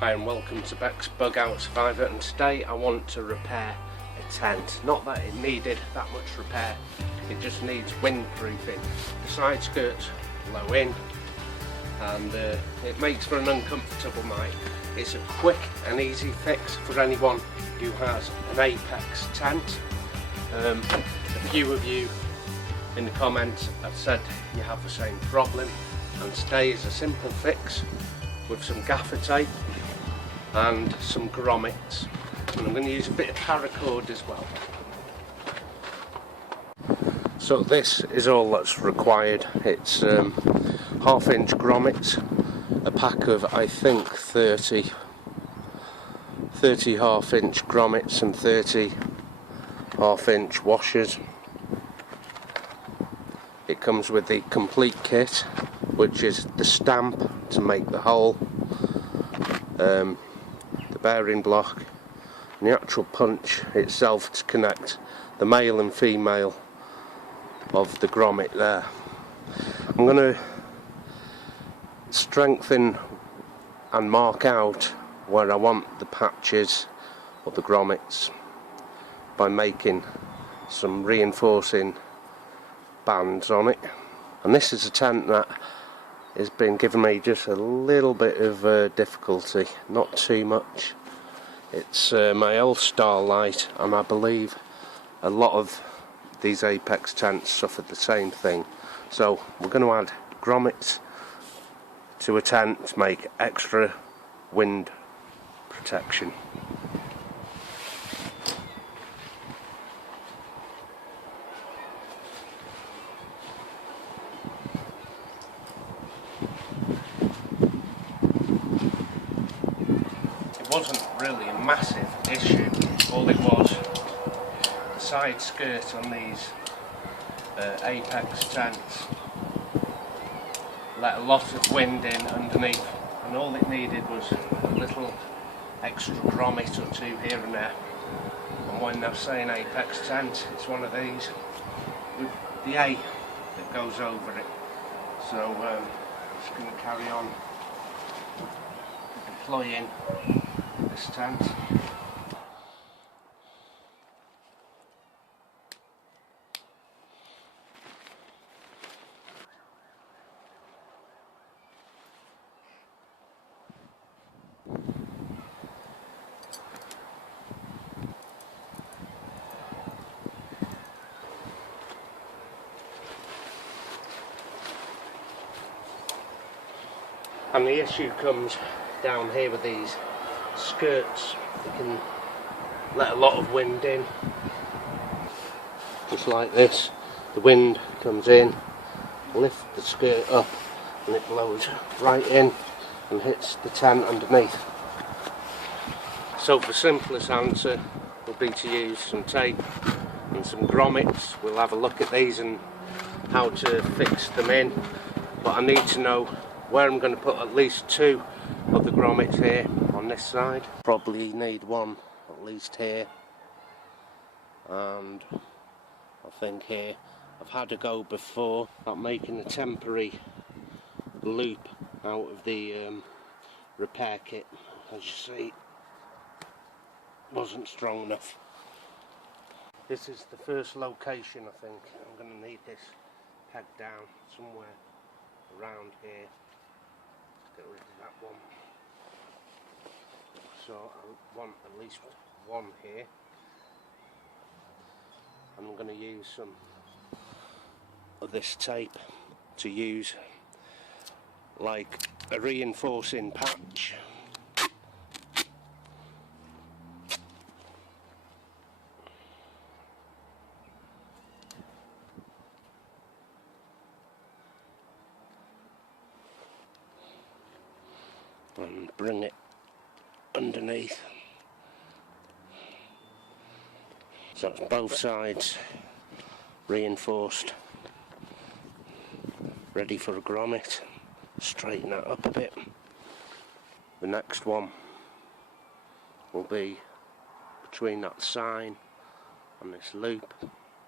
Hi and welcome to Beck's Bug Out Survivor, and today I want to repair a tent. Not that it needed that much repair, it just needs windproofing. The side skirt's low in and it makes for an uncomfortable night. It's a quick and easy fix for anyone who has an Apex tent. A few of you in the comments have said you have the same problem, and today is a simple fix with some gaffer tape and some grommets, and I'm going to use a bit of paracord as well. So this is all that's required. It's half-inch grommets, a pack of I think 30 half-inch grommets and 30 half-inch washers. It comes with the complete kit, which is the stamp to make the hole, the bearing block, and the actual punch itself to connect the male and female of the grommet there. I'm going to strengthen and mark out where I want the patches of the grommets by making some reinforcing bands on it. And this is a tent that has been giving me just a little bit of difficulty, not too much. It's my old Starlight, and I believe a lot of these Apex tents suffered the same thing. So we're going to add grommets to a tent to make extra wind protection. It wasn't really a massive issue. All it was, the side skirt on these Apex tents let a lot of wind in underneath, and all it needed was a little extra grommet or two here and there. And when they're saying Apex tent, it's one of these with the A that goes over it. So just going to carry on deploying this tent. And the issue comes down here with these skirts. They can let a lot of wind in, just like this. The wind comes in, lift the skirt up, and it blows right in and hits the tent underneath. So the simplest answer would be to use some tape and some grommets. We'll have a look at these and how to fix them in, but I need to know where I'm going to put at least two of the grommets here on this side. Probably need one at least here, and I think here. I've had a go before at making a temporary loop out of the repair kit. As you see, wasn't strong enough. This is the first location. I think I'm going to need this pegged down somewhere around here. Get rid of that one. So I want at least one here. And I'm going to use some of this tape to use like a reinforcing patch. And bring it underneath. So it's both sides reinforced, ready for a grommet. Straighten that up a bit. The next one will be between that sign and this loop,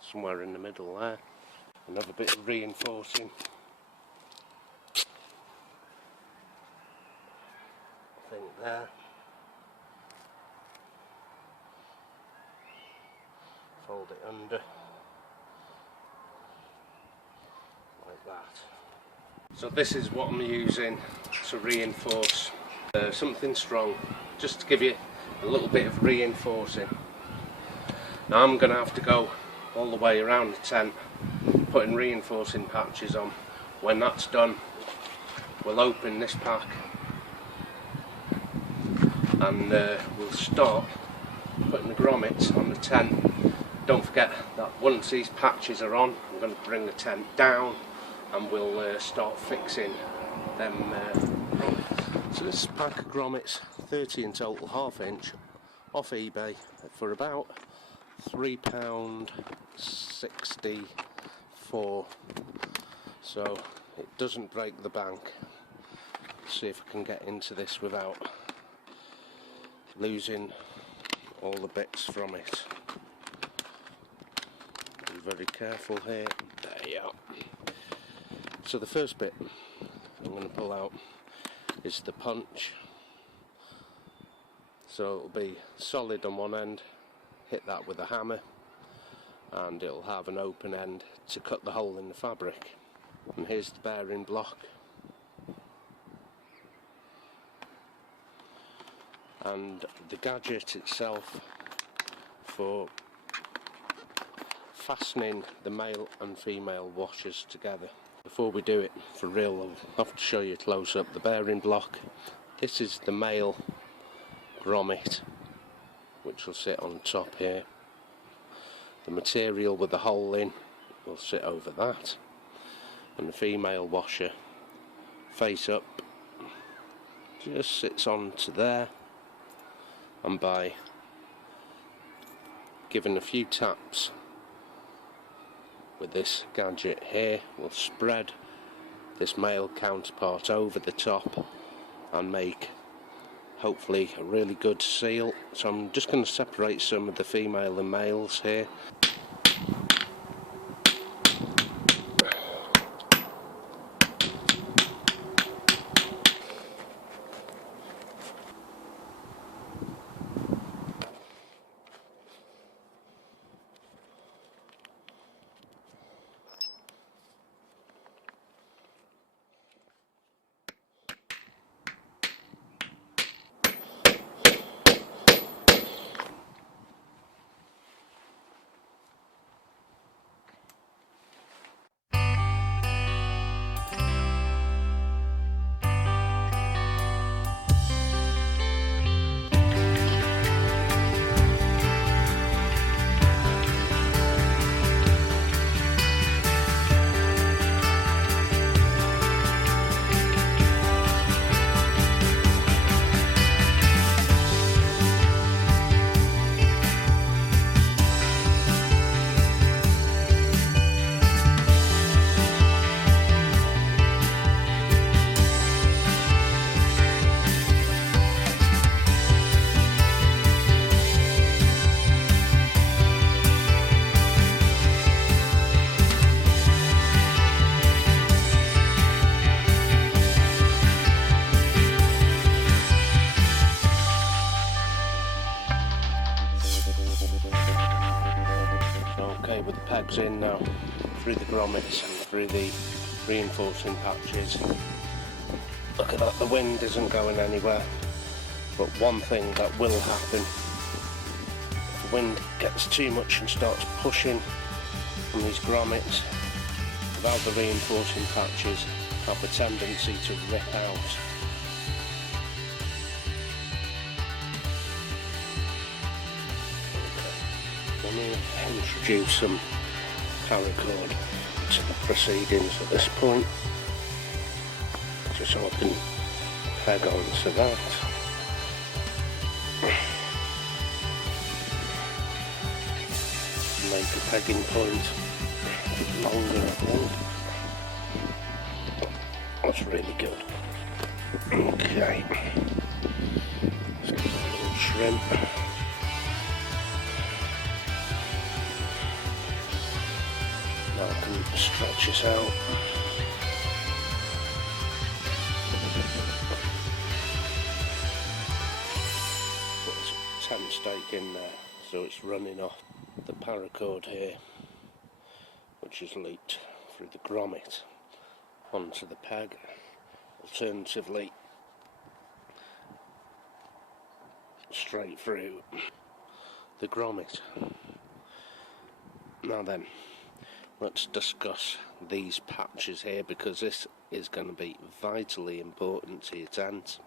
somewhere in the middle there. Another bit of reinforcing. I think there. that. So this is what I'm using to reinforce something strong, just to give you a little bit of reinforcing. Now I'm going to have to go all the way around the tent putting reinforcing patches on. When that's done, we'll open this pack and we'll start putting the grommets on the tent. Don't forget that once these patches are on, I'm going to bring the tent down and we'll start fixing them grommets. So this pack of grommets, 30 in total, ½ inch, off eBay for about £3.64. So it doesn't break the bank. Let's see if I can get into this without losing all the bits from it. Be very careful here. There you are. So the first bit I'm going to pull out is the punch. So it'll be solid on one end, hit that with a hammer, and it'll have an open end to cut the hole in the fabric. And here's the bearing block. And the gadget itself for fastening the male and female washers together. Before we do it for real, I'll have to show you close up the bearing block. This is the male grommet, which will sit on top here. The material with the hole in will sit over that, and the female washer, face up, just sits on to there, and by giving a few taps with this gadget here, we'll spread this male counterpart over the top and make hopefully a really good seal. So I'm just going to separate some of the female and males here. Okay, with the pegs in now, through the grommets and through the reinforcing patches. Look at that, the wind isn't going anywhere. But one thing that will happen, if the wind gets too much and starts pushing on these grommets, without the reinforcing patches, have a tendency to rip out. Let me introduce some paracord to the proceedings at this point, just so I can peg on to that. Make a pegging point a bit longer, I think. That's really good. Okay, let's give it a little shrimp. Now I can stretch this out. Put a tent stake in there so it's running off the paracord here, which is leaked through the grommet. onto the peg, alternatively straight through the grommet. Now then, let's discuss these patches here, because this is going to be vitally important to your tent.